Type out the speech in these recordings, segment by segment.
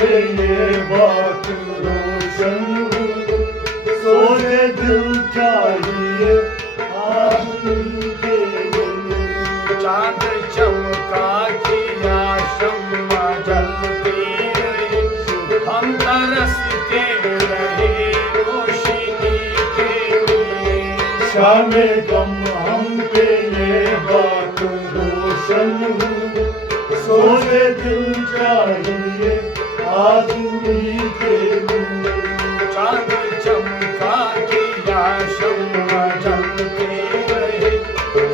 पे ये बात रोशन हुई, सोचे दिल चाहिए आदमी के लिए। चांद चमका किया शम्मा जलती रही, हम तरसते रहे रोशनी के लिए। शामे गम हम पे ये बात रोशन हुई, सोचे दिल चाहिए आदमी के लिए। चांद चमका किया शम्मा जलती रही,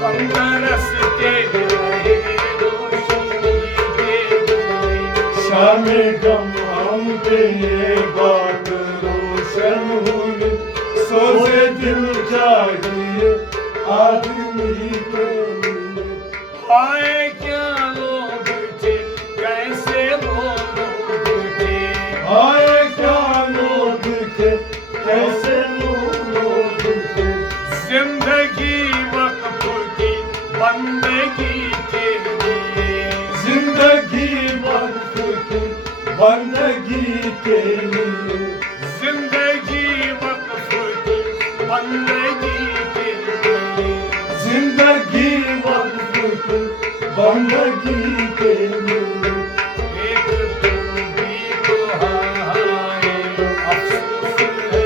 हम तरसते रहे रोशनी के लिए। शामे गम हम पे ये बात रोशन हुई, सोचे दिल चाहिए आदमी के लिए। हाय क्या लोग थे, कैसे वो लोग थे। आए क्या लोग थे, कैसे लोग थे। जिंदगी वक्त की बंदगी के लिए। जिंदगी वक्त की बंदगी के लिए। जिंदगी वक्त की बंदगी के लिए। जिंदगी वक्त की बंदगी के लिए। एक दिन भी तो हाय अफसोस है,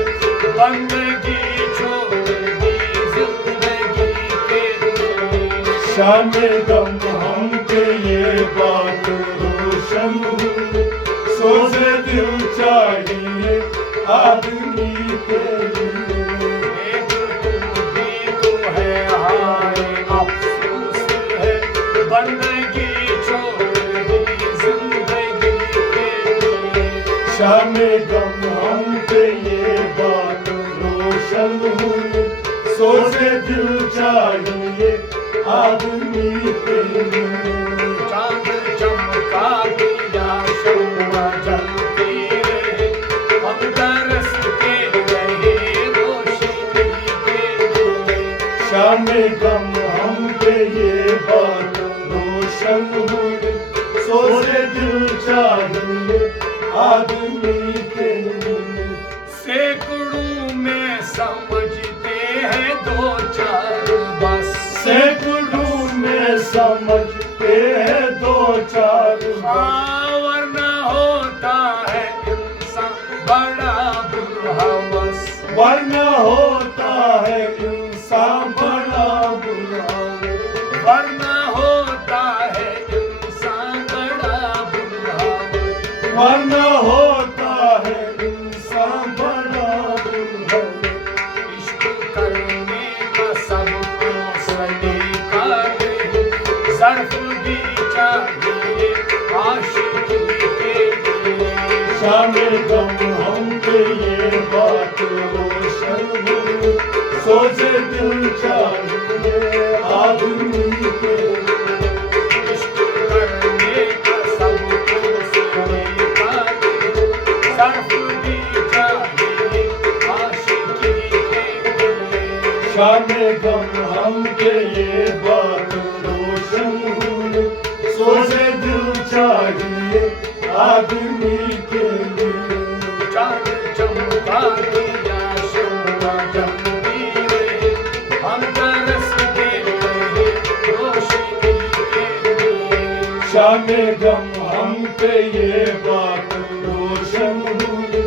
बंदगी छोड़ दी जिंदगी के लिए। शामे गम हम पे ये बात रोशन हुई, सोचे दिल चाहिए आदमी के लिए। एक तू भी तो है हाय अफसोस है, बंदगी छोड़ दी जिंदगी के लिए। शामे गम हम पे ये बात रोशन हुई, सोचे दिल चाहिए आदमी के लिए। चांद चमका दिया शम्मा जलती रहे, हम तरसते रहे रोशनी के लिए। शामे गम हम पे ये बात रोशन हुई, सोचे दिल चाहिए आदमी के लिए। सैकड़ों में समझते हैं दो चार बस। सैकड़ों में समझते हैं दो चार बात। हाँ, वरना होता है इंसान बड़ा बुरहवस। वरना होता है इंसान बड़ा बुरा। वरना होता है इंसान बड़ा बुरहवस। वरना होता है इंसान बड़ा बुरा। इश्क करने का सबको सलीका नहीं, ज़र्फ भी चाहिए आशिकी के लिए। शामे गम हम पे ये बात रोशन हुई, सोचे दिल चाहिए आदमी के लिए। इश्क करने का सबको सलीका नहीं, ज़र्फ भी चाहिए आशिकी के लिए। शामे गम हम पे ये बात रोशन हुई, सोचे दिल चाहिए आदमी के लिए। चांद चमका दिया शम्मा जलती रही, हम तरसते रहे रोशनी के लिए। शामे गम हम पे ये बात रोशन हुई,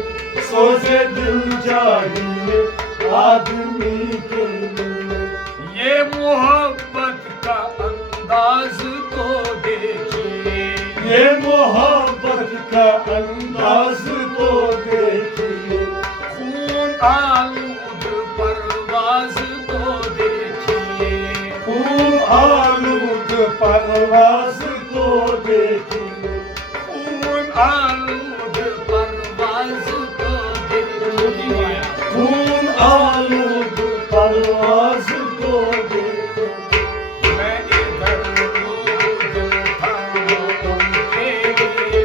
सोचे दिल चाहिए आदमी के लिए। ये मोहब्बत का अंदाज तो देखिए। ये मोहब्बत का अंदाज तो देखिए। खून आलूद परवाज तो देखिए। खून आलूद परवाज तो देखिए। खून आलूद परवाज तो देखिए। खून आलूद परवाज तो देखिए। मैं इधर रो दिल थामो उनके लिए,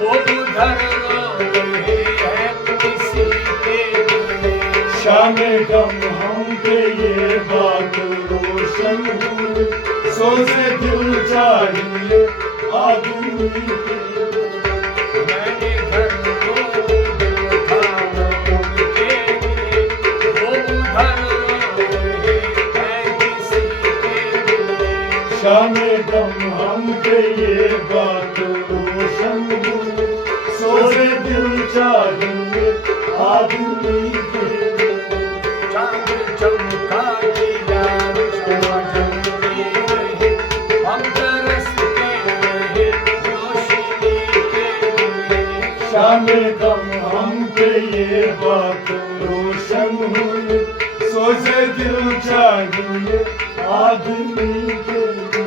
वो उधर रो रहे हैं किसी के लिए। शामे गम हम पे ये बात रोशन हुई, सोचे दिल चाहिए आदमी के लिए। मैं इधर शाम दम हम पे ये बात रोशन हुई, सोचे दिल चाहिए आदमी के लिए। चांद चमका दिया जलती रहे, हम तरसते रहे रोशनी के लिए। शाम दम हम पे ये बात रोशन हुई, सोचे दिल चाहिए आदमी के लिए।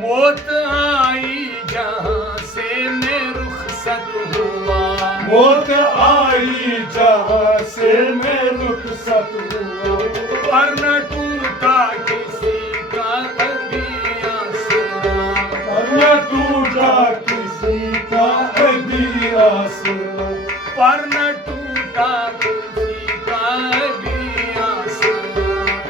मौत आई जहां से मैं रुखसत हुआ, मौत आई जहां से मैं रुखसत हुआ, पर न टूटा किसी का अभी आसरा। पर न टूटा किसी का अभी आसरा, पर न टूटा किसी का अभी आसरा।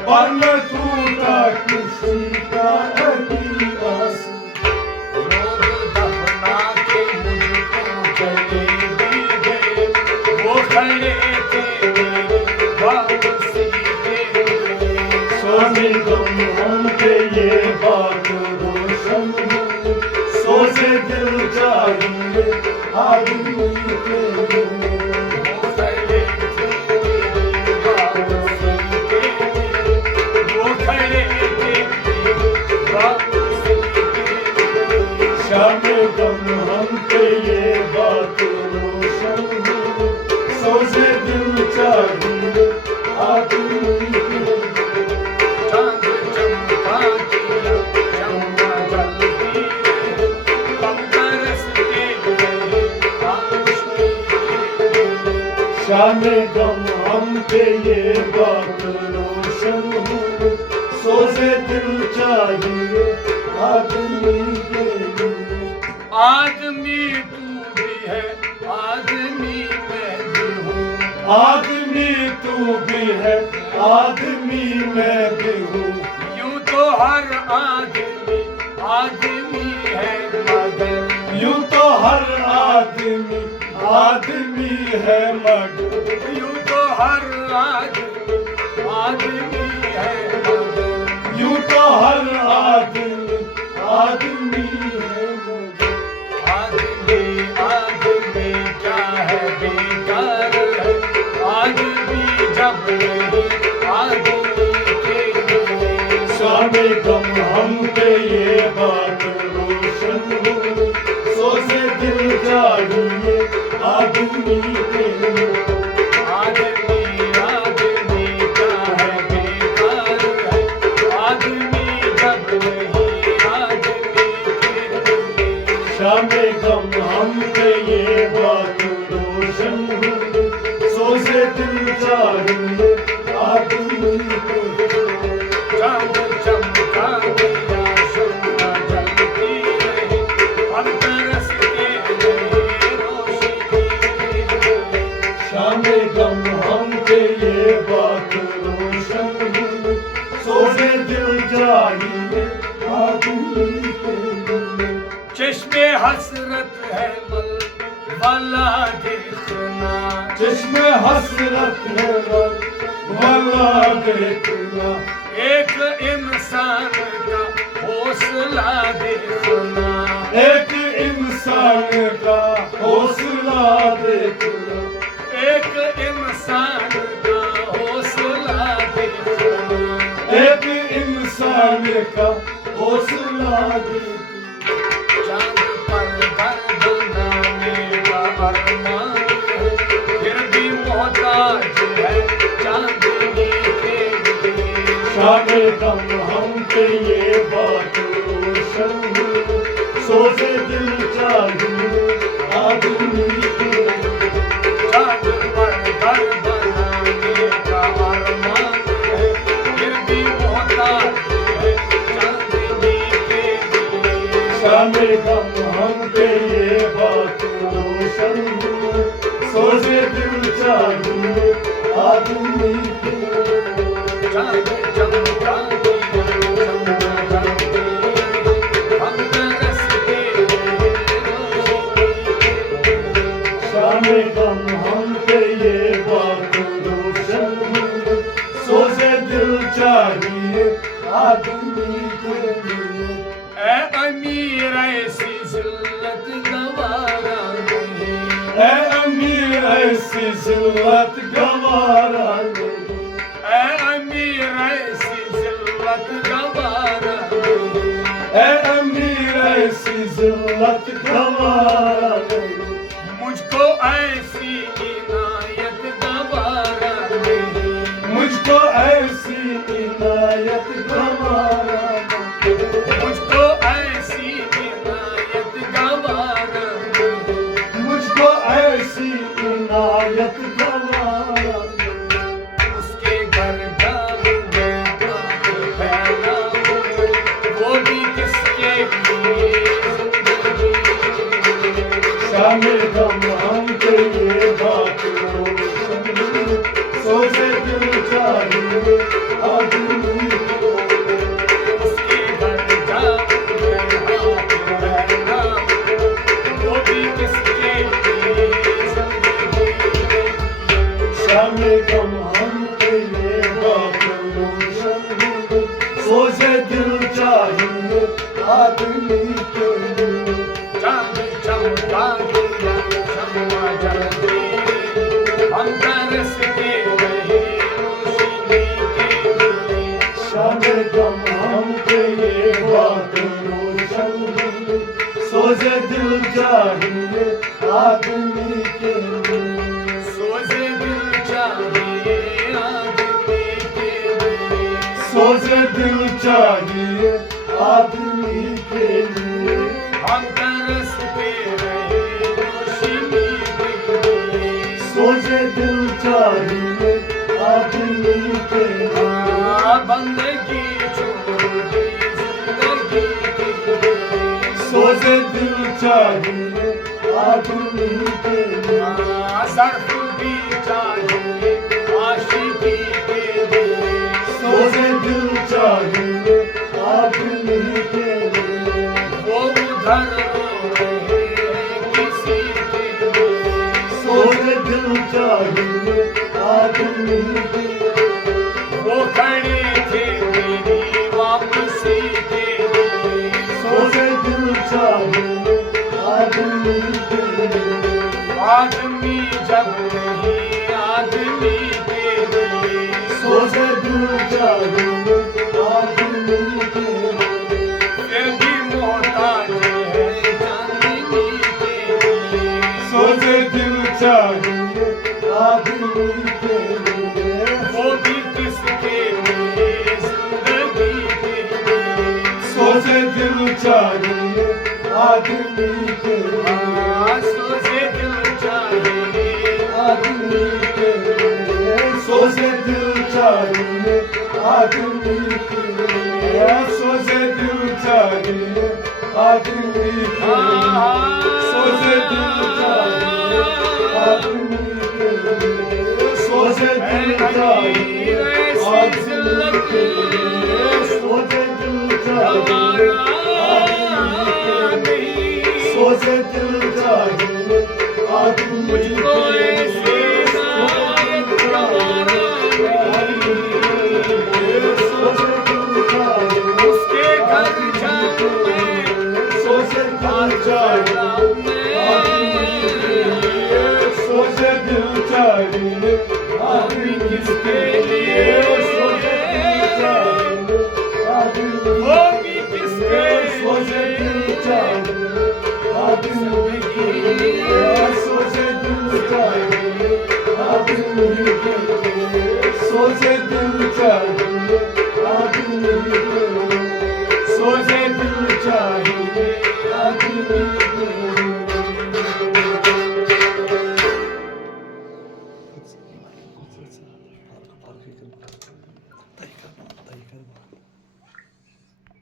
पर न टूटा किसी का अभी आसरा। लोग दफना के मुझको चले भी गए, वो खड़े थे मेरे वापसी के लिए। सोने गम हम पे ये बात रोशन हुई, सोचे दिल चाहिए आदमी के लिए। वो खड़े थे मेरे वापसी के लिए, वो खड़े थे मेरे वापसी के लिए। शाम दम हम पे ये बात रोशन हुई, सोचे दिल चाहिए आदमी के लिए। चांद चमका दिया चमका जलती रहे, हम तरसते रहे रोशनी के लिए। शाम दम हम पे ये बात रोशन हुई, सोचे दिल चाहिए आदमी के लिए। आदमी तू भी है, आदमी मैं भी हूँ। आदमी तू भी है, आदमी मैं भी हूँ। यूं तो हर आदमी आदमी है, मगर यूं तो हर आदमी आदमी है मगर, यूं तो हर आदमी आदमी है, मगर यूं तो हर आदमी आदमी है मगर। आदमी आदमी क्या है बेकार है, आदमी जब नहीं आदमी के लिए। शाम दम हम पे ये बात रोशन हुई, सोचे दिल चाहिए आदमी के लिए। आदमी आदमी क्या है बेकार है, आदमी जब नहीं आदमी के लिए। शाम दम हम पे ये बात रोशन हुई, सोचे दिल चाहिए आदमी के लिए। चांद चमका दिया शम्मा जलती रहे, हम तरसते रहे रोशनी के लिए। शाम दम हम पे ये बात रोशन हुई, सोचे दिल चाहिए आदमी के लिए। चश्मे हसरत है मल वाला देखना, जिसमें हसरत है वाला देखना, एक इंसान का हौसला देखना। एक इंसान का हौसला देखना, एक इंसान का हौसला देखना। एक इंसान का हौसला देखना। चांद पर घर बनाने का अरमान है, फिर भी मोहताज है चांदनी के लिए। शाम दम हम पे ये बात रोशन हुई, सोचे दिल चाहिए आदमी के लिए। चांद पर घर बनाने का अरमान है, फिर भी मोहताज है चांदनी के लिए। शाम दम हम पे ये बात रोशन हुई, सोचे दिल चाहिए आदमी के लिए। चांद चमका दिया चमका जलती रहे, हम तरसते रहे रोशनी के लिए। शाम दम हम पे ये बात रोशन हुई, सोचे दिल चाहिए आदमी के लिए। ऐ अमीर ऐसी जिल्लत गवारा नहीं, ऐ अमीर ऐसी जिल्लत गवारा नहीं, ऐ अमीर ऐसी जिल्लत गवारा नहीं, ऐ अमीर ऐसी जिल्लत गवारा नहीं, मुझको ऐसी इनायत गवारा नहीं, मुझको ऐसी इनायत गवारा नहीं, मुझको ऐसी इनायत गवारा नहीं, मुझको ऐसी इनायत गवारा नहीं। उसके घर जाऊं मैं आंख फैलाऊं, वो भी किसके लिए जिंदगी। शामिल गम हम के ये बात रोशन, सोचे दिल चाहिए आदमी को। उसके घर जाऊं मैं आंख फैलाऊं, वो भी किसके लिए जिंदगी। शामिल गम हम के ये बात रोशन, सोचे दिल चाहिए आदमी के लिए। चांद चमका दिया शम्मा जलती, हम तरसते रहे रोशनी के लिए। शामिल गम हम के ये बात रोशन, सोचे दिल चाहिए आदमी के लिए। सोचे दिल चाहिए आदमी के लिए, सोचे दिल चाहिए आदमी के लिए। हम तरसते रहे रोशनी के लिए। सोचे दिल चाहिए आदमी के लिए। बंदगी छोड़ दी जिंदगी के लिए। सोचे दिल चाहिए आदमी के लिए। सर्फ भी चाहिए आशिकी के लिए। सोचे दिल चाहिए आदमी के लिए। वो उधर रो रहे हैं किसी के लिए। सोचे दिल चाहिए आदमी के लिए। वो खड़े थे मेरी वापसी के लिए। सोचे दिल चाहिए आदमी के लिए। आदमी जब नहीं आदमी के लिए। सोचे दिल चाहिए आदमी के लिए। फिर भी मोहताज है चांदनी के लिए। सोचे दिल चाहिए आदमी के लिए। वो भी किसके लिए जिंदगी के लिए। सोचे दिल चाहिए आदमी के लिए। सोचे दिल चाहिए आदमी के लिए। सोचे दिल चाहिए आदमी के लिए। सोचे दिल चाहिए आदमी के लिए। सोचे दिल चाहिए आदमी के लिए। सोचे दिल चाहिए आदमी के लिए। सोचे दिल चाहिए आदमी के लिए। सोचे दिल चाहिए आदमी मुझको ऐसे नायक गवारा नहीं। सोचे दिल चाहिए उसके घर जाऊं मैं सोचे दिल चाहिए आदमी के लिए। सोचे दिल चाहिए आदमी किसके लिए। सोचे दिल चाहिए आदमी वो भी किसके सोचे दिल चाहिए आदमी के लिए। सोचे दिल चाहिए आदमी के लिए। सोचे दिल चाहिए आदमी के लिए। सोचे दिल चाहिए आदमी